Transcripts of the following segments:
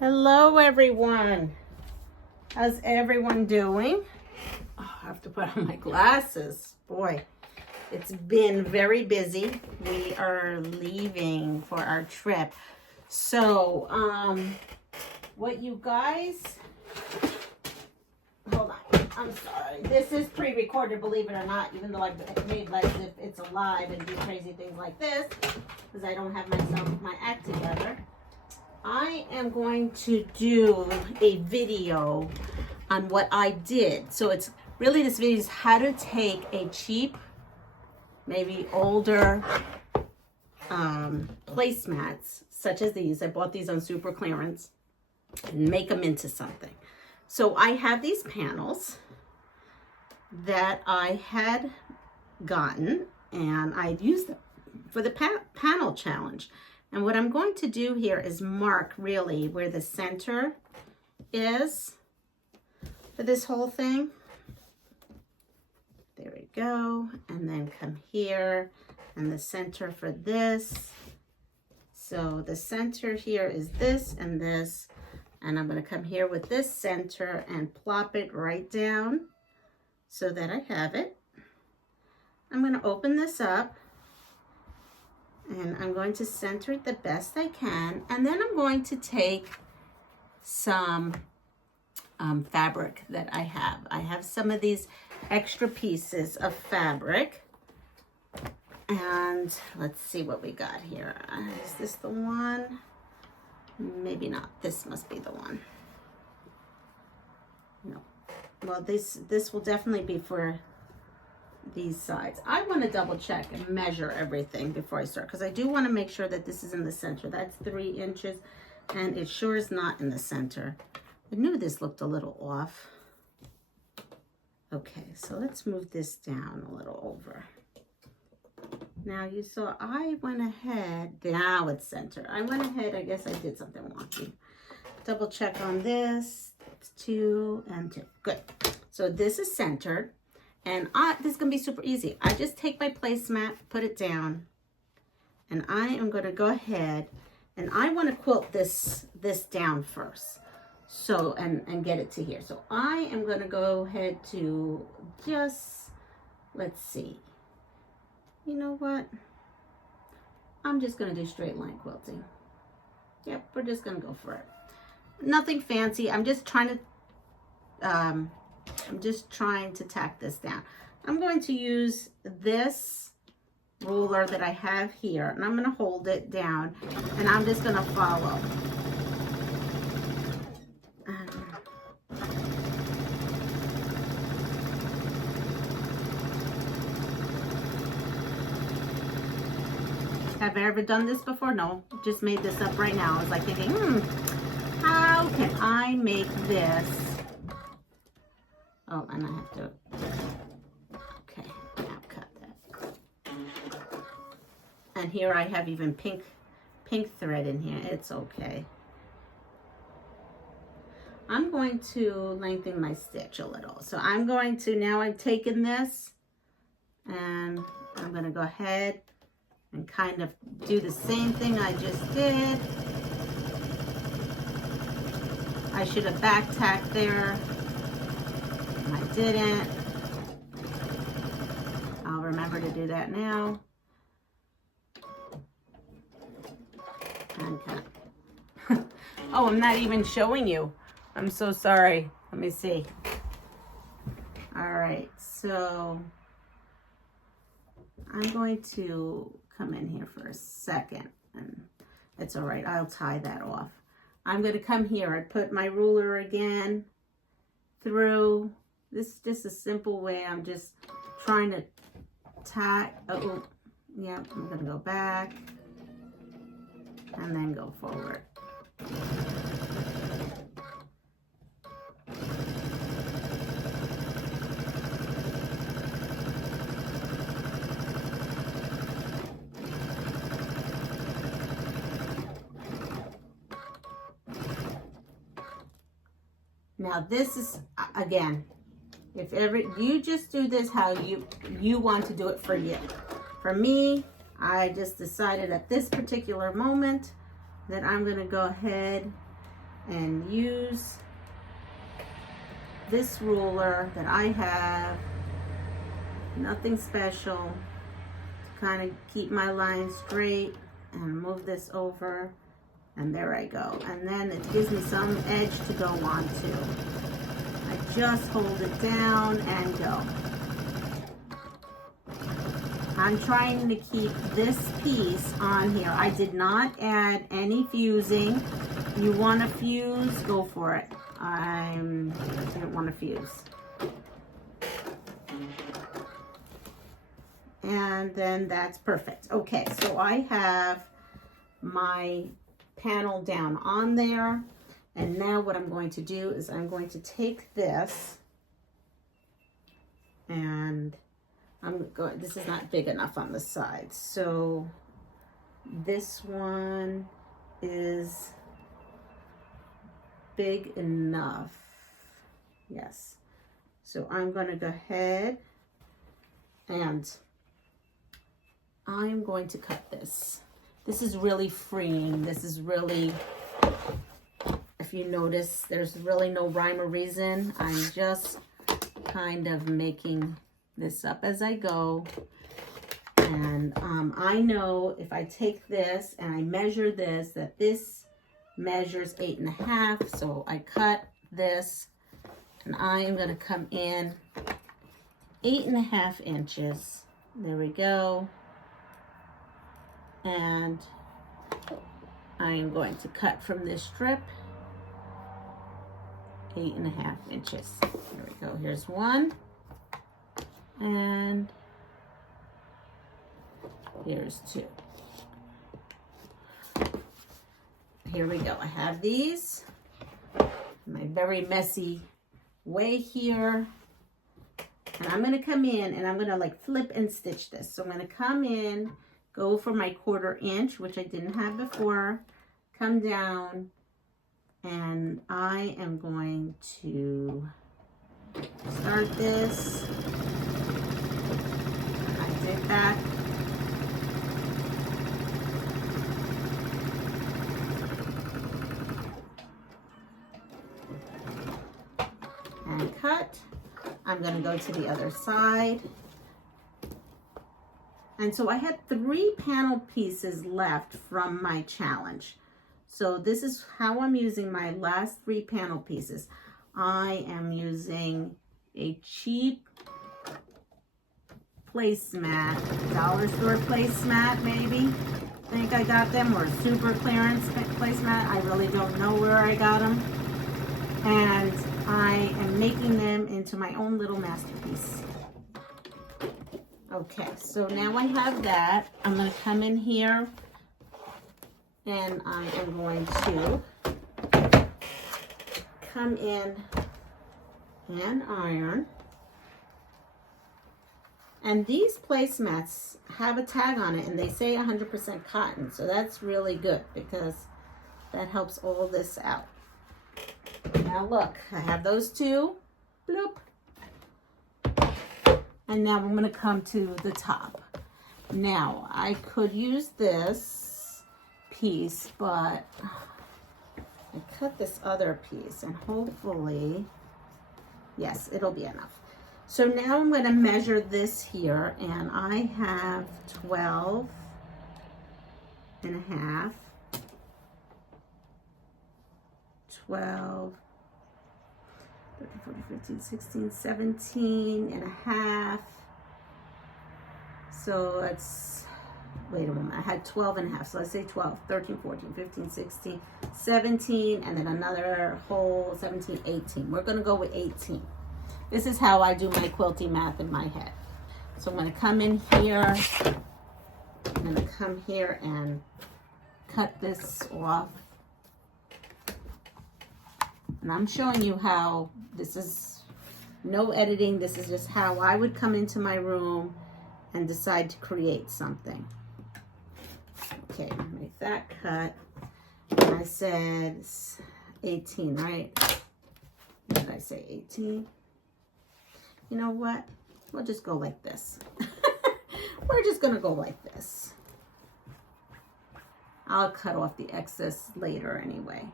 Hello everyone. How's everyone doing? Oh, I have to put on my glasses. Boy, it's been very busy. We are leaving for our trip. So, what you guys, hold on, I'm sorry. This is pre-recorded, believe it or not, even though I've made like if it's alive and do crazy things like this, because I don't have my act together. I am going to do a video on what I did. So it's really, this video is how to take a cheap, maybe older placemats such as these. I bought these on super clearance and make them into something. So I have these panels that I had gotten and I'd used them for the panel challenge. And what I'm going to do here is mark really where the center is for this whole thing. There we go. And then come here and the center for this. So the center here is this and this. And I'm going to come here with this center and plop it right down so that I have it. I'm going to open this up. And I'm going to center it the best I can. And then I'm going to take some fabric that I have. I have some of these extra pieces of fabric. And let's see what we got here. Is this the one? Maybe not. This must be the one. No. Well, this will definitely be for these sides. I want to double check and measure everything before I start because I do want to make sure that this is in the center. That's 3 inches and it sure is not in the center. I knew this looked a little off. Okay, so let's move this down a little over. Now you saw I went ahead, now it's center. I went ahead, I guess I did something wonky. Double check on this. It's 2 and 2. Good. So this is centered. And this is going to be super easy. I just take my placemat, put it down, and I am going to go ahead, and I want to quilt this down first. So, and get it to here. So I am going to go ahead to just, let's see. You know what? I'm just going to do straight line quilting. Yep, we're just going to go for it. Nothing fancy. I'm just trying to tack this down. I'm going to use this ruler that I have here, and I'm going to hold it down, and I'm just going to follow. Have I ever done this before? No, just made this up right now. I was like thinking, how can I make this? Oh, and I have to, okay, now cut that. And here I have even pink thread in here. It's okay. I'm going to lengthen my stitch a little. So I'm going to, now I've taken this and I'm going to go ahead and kind of do the same thing I just did. I should have back tacked there. I didn't. I'll remember to do that now. And cut. Oh, I'm not even showing you. I'm so sorry. Let me see. All right, so I'm going to come in here for a second, and it's all right. I'll tie that off. I'm going to come here. I put my ruler again through. This is just a simple way. I'm just trying to tack. Oh, yeah, I'm going to go back and then go forward. Now this is, again, if ever you just do this how you want to do it for you. For me, I just decided at this particular moment that I'm going to go ahead and use this ruler that I have, nothing special, to kind of keep my line straight, and move this over, and there I go. And then it gives me some edge to go on to. I just hold it down and go. I'm trying to keep this piece on here. I did not add any fusing. You want to fuse, go for it. I don't want to fuse. And then that's perfect. Okay, so I have my panel down on there. And now what I'm going to do is I'm going to take this, and this is not big enough on the side. So this one is big enough. Yes. So I'm going to go ahead and I'm going to cut this. This is really freeing. This is really, if you notice, there's really no rhyme or reason. I'm just kind of making this up as I go. And I know if I take this and I measure this, that this measures 8.5. So I cut this, and I am going to come in 8.5 inches. There we go. And I am going to cut from this strip 8.5 inches. There we go. Here's one. And here's two. Here we go. I have these. My very messy way here. And I'm going to come in and I'm going to like flip and stitch this. So I'm going to come in, go for my 1/4 inch, which I didn't have before, come down, and I am going to start this. I did that. And cut. I'm going to go to the other side. And so I had 3 panel pieces left from my challenge. So this is how I'm using my last 3 panel pieces. I am using a cheap placemat, dollar store placemat maybe. I think I got them, or super clearance placemat. I really don't know where I got them. And I am making them into my own little masterpiece. Okay, so now I have that. I'm going to come in here and I am going to come in and iron. And these placemats have a tag on it and they say 100% cotton. So that's really good because that helps all this out. Now look, I have those 2. Bloop. And now I'm going to come to the top. Now, I could use this piece, but I cut this other piece, and hopefully, yes, it'll be enough. So now I'm going to measure this here, and I have 12 and a half, 12, 13, 14, 15, 16, 17 and a half. So let's, wait a moment, I had 12 and a half. So let's say 12, 13, 14, 15, 16, 17, and then another whole 17, 18. We're going to go with 18. This is how I do my quilting math in my head. So I'm going to come in here. I'm going to come here and cut this off. And I'm showing you how this is no editing. This is just how I would come into my room and decide to create something. Okay, make that cut. And I said 18, right? What did I say, 18? You know what? We'll just go like this. We're just gonna go like this. I'll cut off the excess later anyway.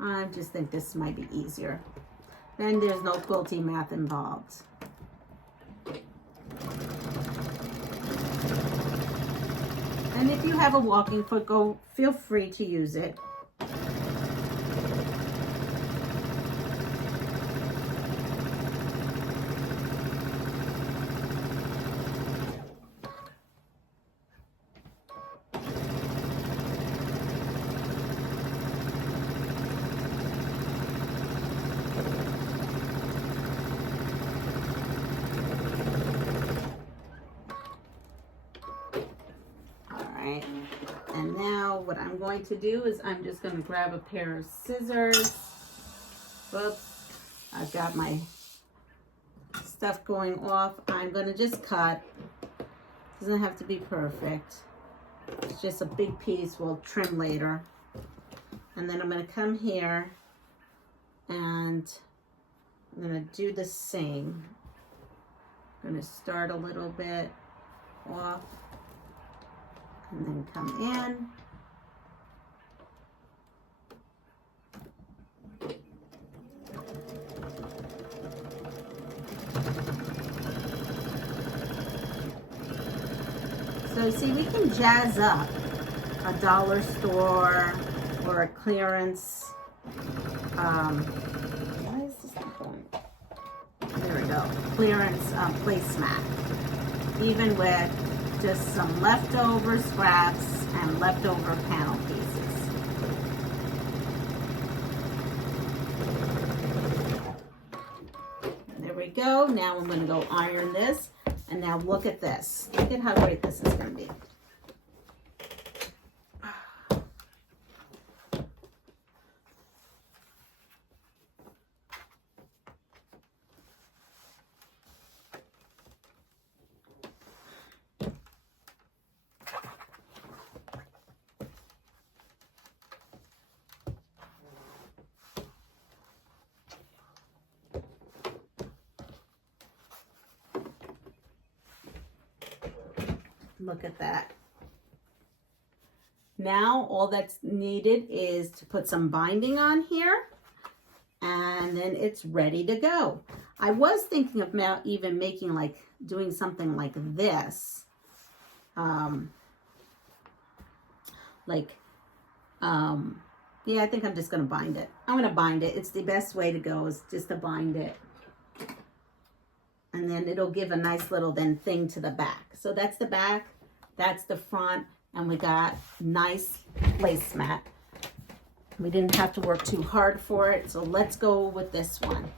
I just think this might be easier. Then there's no quilting math involved. And if you have a walking foot, feel free to use it. And now what I'm going to do is I'm just going to grab a pair of scissors. Whoops, I've got my stuff going off. I'm going to just cut. Doesn't have to be perfect. It's just a big piece we'll trim later. And then I'm going to come here and I'm going to do the same. I'm going to start a little bit off. And then come in. So see, we can jazz up a dollar store or a clearance. Why is this not going? There we go. Clearance placemat. Even with just some leftover scraps and leftover panel pieces. There we go. Now I'm going to go iron this. And now look at this. Look at how great this is going to be. Look at that. Now all that's needed is to put some binding on here and then it's ready to go. I was thinking about even making doing something like this. Yeah, I think I'm just going to bind it. I'm going to bind it. It's the best way to go is just to bind it. And then it'll give a nice little thing to the back. So that's the back, that's the front, and we got nice placemat. We didn't have to work too hard for it, so let's go with this one.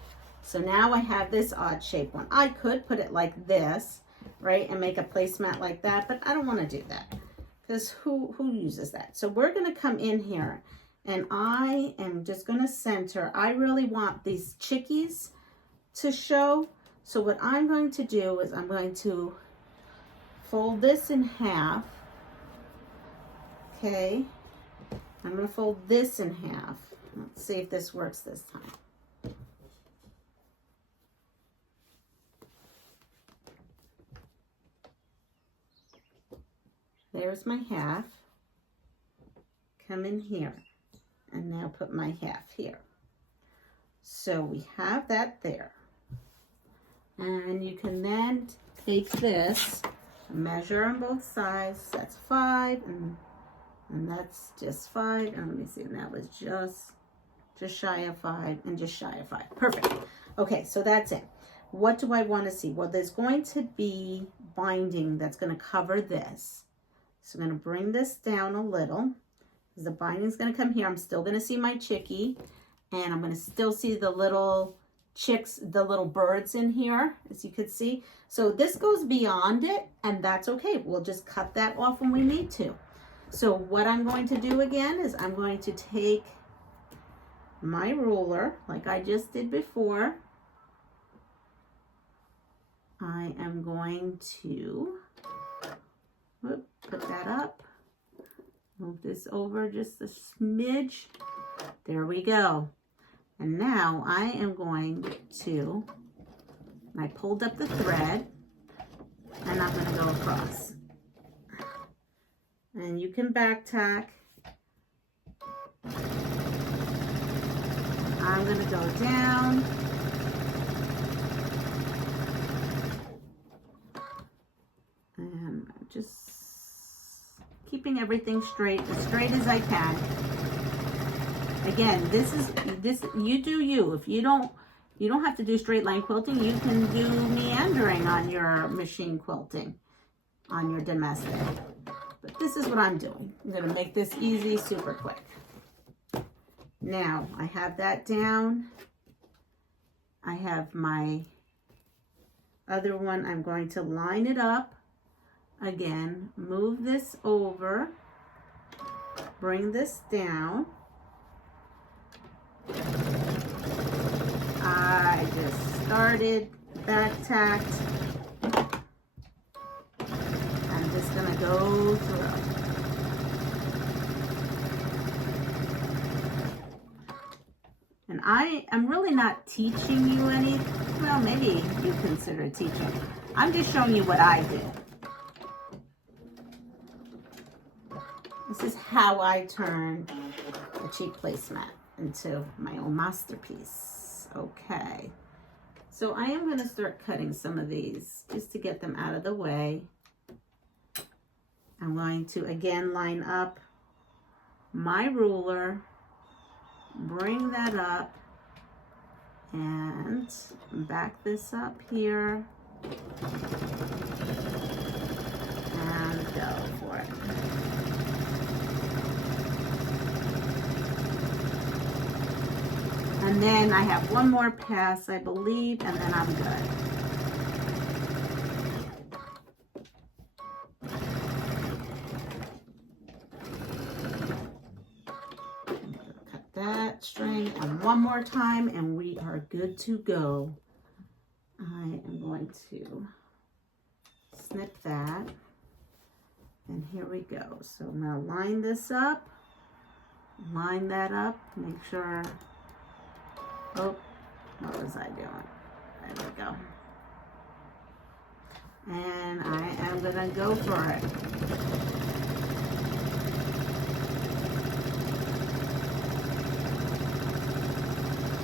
So now I have this odd shaped one. I could put it like this, right, and make a placemat like that, but I don't want to do that because who uses that? So we're going to come in here, and I am just going to center. I really want these chickies to show. So what I'm going to do is I'm going to fold this in half. Okay. I'm going to fold this in half. Let's see if this works this time. There's my half. Come in here and now put my half here. So we have that there. And you can then take this, measure on both sides. That's 5, and that's just 5. And let me see, and that was just shy of 5 and just shy of 5. Perfect. Okay, so that's it. What do I want to see? Well, there's going to be binding that's going to cover this. So I'm going to bring this down a little. The binding is going to come here. I'm still going to see my chickie, and I'm going to still see the little chicks, the little birds in here, as you could see. So this goes beyond it, and that's okay. We'll just cut that off when we need to. So what I'm going to do again is I'm going to take my ruler like I just did before. I am going to put that up, move this over just a smidge. There we go. And now I am going to, I pulled up the thread and I'm going to go across. And you can back tack. I'm going to go down. And just keeping everything straight, as straight as I can. Again, this you do you. If you don't have to do straight line quilting. You can do meandering on your machine quilting, on your domestic. But this is what I'm doing. I'm going to make this easy, super quick. Now, I have that down. I have my other one. I'm going to line it up. Again, move this over. Bring this down. I just started back tacked. I'm just gonna go through. And I'm really not teaching you any, well, maybe you consider teaching. I'm just showing you what I did. This is how I turn a cheap placemat into my own masterpiece. Okay, so I am going to start cutting some of these just to get them out of the way. I'm going to again line up my ruler, bring that up, and back this up here, and go for it. And then I have one more pass, I believe, and then I'm good. Cut that string and one more time, and we are good to go. I am going to snip that. And here we go. So I'm going to line this up, line that up, make sure. Oh, what was I doing? There we go. And I am going to go for it.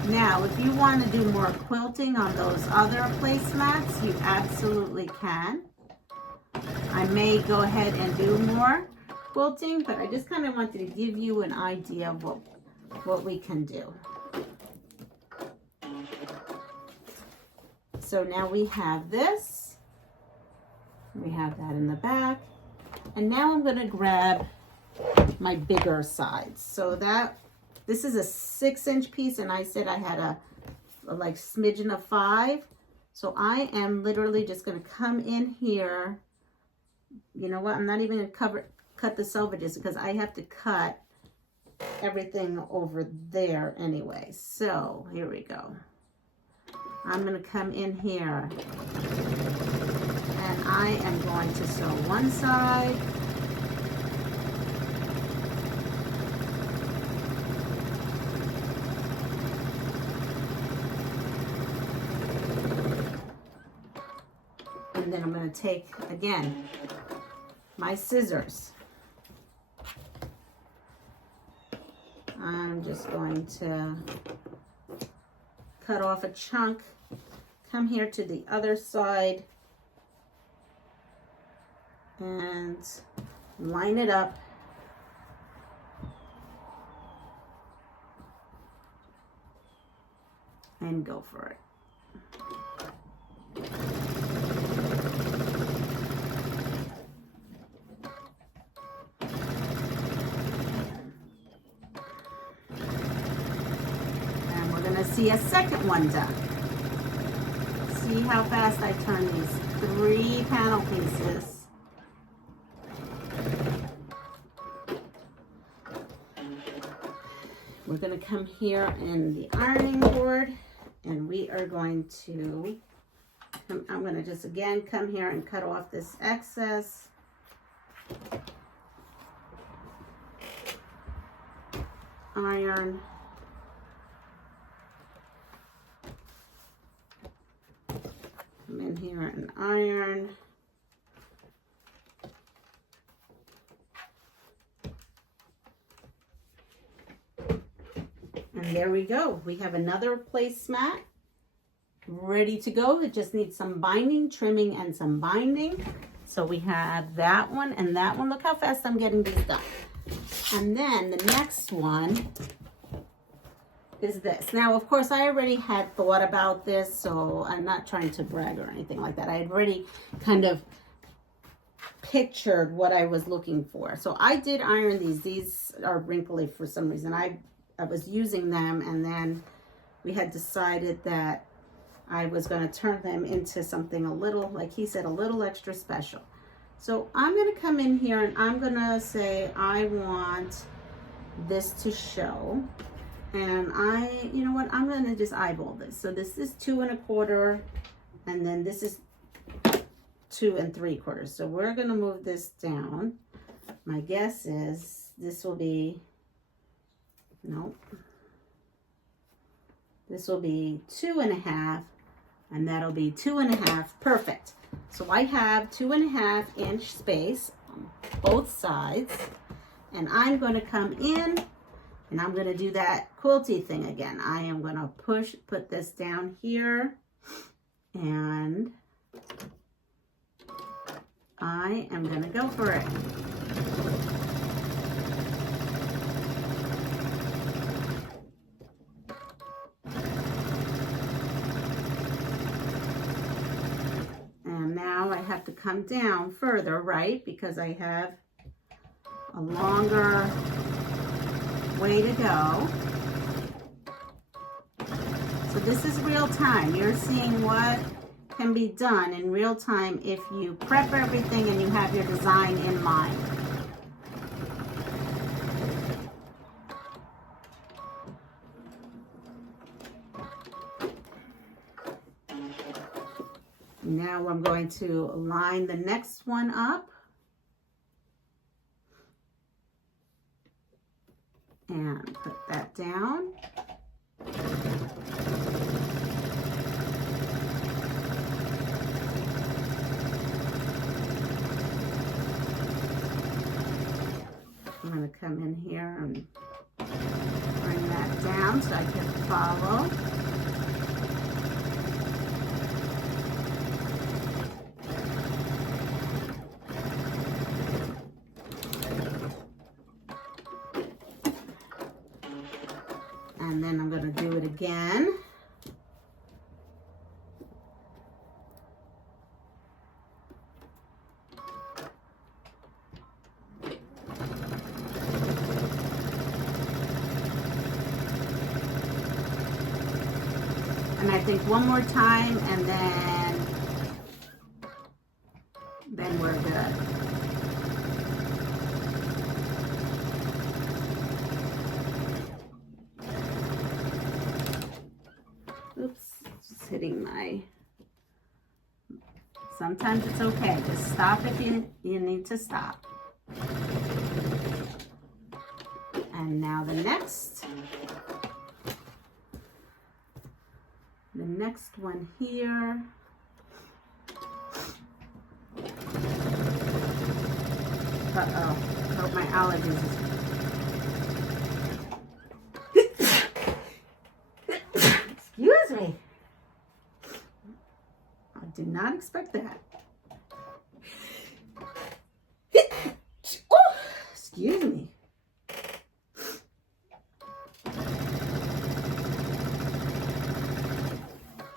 Now, if you want to do more quilting on those other placemats, you absolutely can. I may go ahead and do more quilting, but I just kind of wanted to give you an idea of what we can do. So now we have this, we have that in the back, and now I'm going to grab my bigger sides. So this is a 6-inch piece, and I said I had a like smidgen of 5. So I am literally just going to come in here. You know what? I'm not even going to cut the selvages because I have to cut everything over there anyway. So here we go. I'm going to come in here and I am going to sew one side, and then I'm going to take again my scissors. I'm just going to cut off a chunk, come here to the other side, and line it up. And go for it. See a second one done. See how fast I turn these 3 panel pieces. We're going to come here in the ironing board and we are going to, I'm going to just again come here and cut off this excess. Iron. Come in here and iron. And there we go. We have another placemat ready to go. It just needs some binding, trimming, and some binding. So we have that one and that one. Look how fast I'm getting these done. And then the next one is this. Now, of course, I already had thought about this, so I'm not trying to brag or anything like that. I had already kind of pictured what I was looking for. So I did iron these. These are wrinkly for some reason. I was using them, and then we had decided that I was going to turn them into something a little, like he said, a little extra special. So I'm going to come in here and I'm going to say I want this to show. And you know what, I'm going to just eyeball this. So this is 2 1/4, and then this is 2 3/4. So we're going to move this down. My guess is this will be, nope, this will be 2 1/2, and that'll be 2 1/2. Perfect. So I have 2 1/2 inch space on both sides, and I'm going to come in and I'm going to do that quilty thing again. I am going to put this down here, and I am going to go for it. And now I have to come down further, right? Because I have a longer way to go. So this is real time. You're seeing what can be done in real time if you prep everything and you have your design in mind. Now I'm going to line the next one up. And put that down. I'm going to come in here and bring that down so I can follow. And then I'm going to do it again. And I think one more time, and then we're good. Oops, just hitting my, sometimes it's okay. Just stop if you need to stop. And now the next one here. Uh-oh, I hope my allergies excuse me. I did not expect that. Oh, excuse me.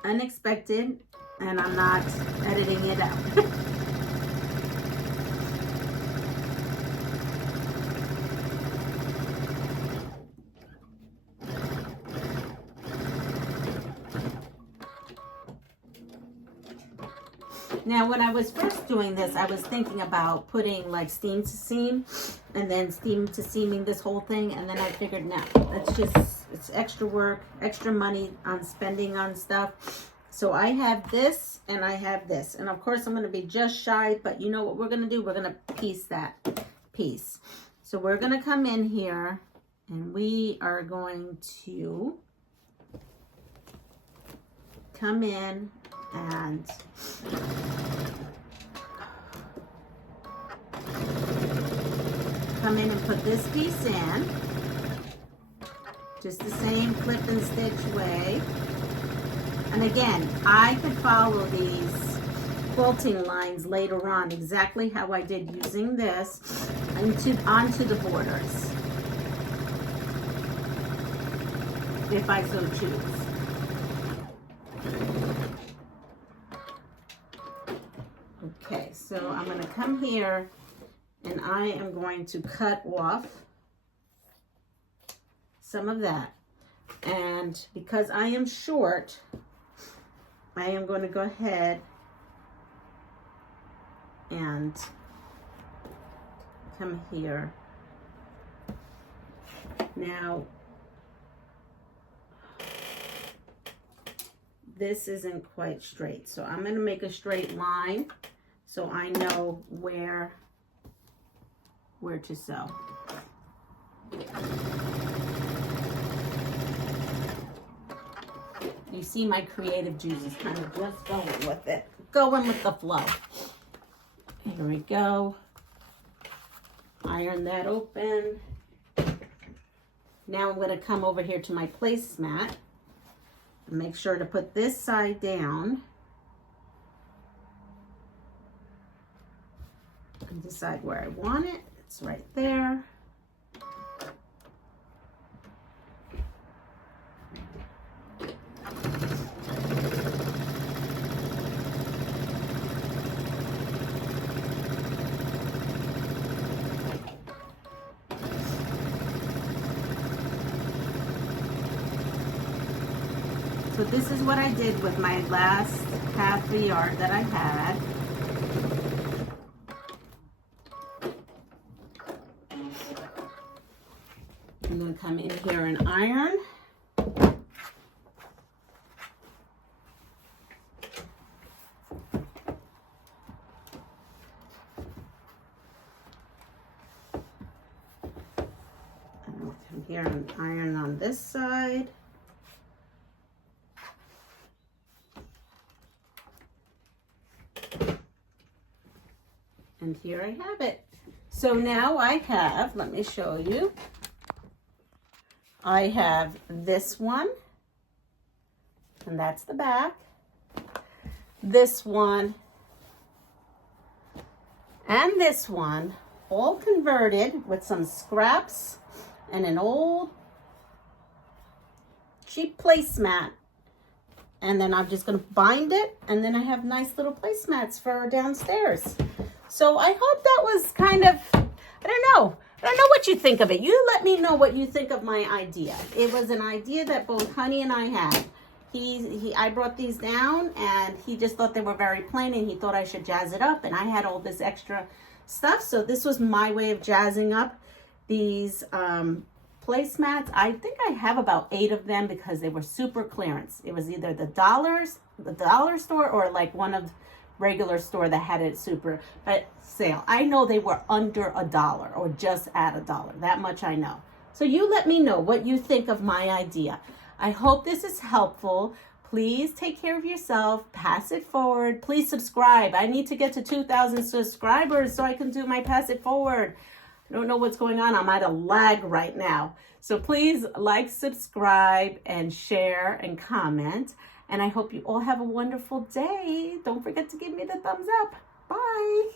Unexpected, and I'm not editing it out. Now, when I was first doing this, I was thinking about putting like steam to seam and then steam to seaming this whole thing. And then I figured, no, it's extra work, extra money on spending on stuff. So I have this and I have this. And of course, I'm going to be just shy, but you know what we're going to do? We're going to piece that piece. So we're going to come in here and we are going to come in and come in and put this piece in. Just the same clip and stitch way. And again, I could follow these quilting lines later on exactly how I did using this onto the borders, if I so choose. Okay, so I'm going to come here and I am going to cut off some of that. And because I am short, I am going to go ahead and come here. Now, this isn't quite straight, so I'm going to make a straight line so I know where to sew. You see my creative juices kind of just going with it, going with the flow. Here we go. Iron that open. Now I'm going to come over here to my placemat and make sure to put this side down and decide where I want it. It's right there. So this is what I did with my last half the yard that I had. I'm going to come in here and iron. And I'll come here and iron on this side. And here I have it. So now I have, let me show you. I have this one, and that's the back. This one, and this one, all converted with some scraps and an old cheap placemat. And then I'm just gonna bind it, and then I have nice little placemats for downstairs. So I hope that was kind of, I don't know what you think of it. You let me know what you think of my idea. It was an idea that both Honey and I had. I brought these down and he just thought they were very plain and he thought I should jazz it up, and I had all this extra stuff. So this was my way of jazzing up these placemats. I think I have about 8 of them because they were super clearance. It was either the dollar store or like one of regular store that had it super sale. I know they were under $1 or just at $1. That much I know. So you let me know what you think of my idea. I hope this is helpful. Please take care of yourself. Pass it forward. Please subscribe. I need to get to 2,000 subscribers so I can do my pass it forward. I don't know what's going on. I'm at a lag right now. So please like, subscribe, and share and comment. And I hope you all have a wonderful day. Don't forget to give me the thumbs up. Bye.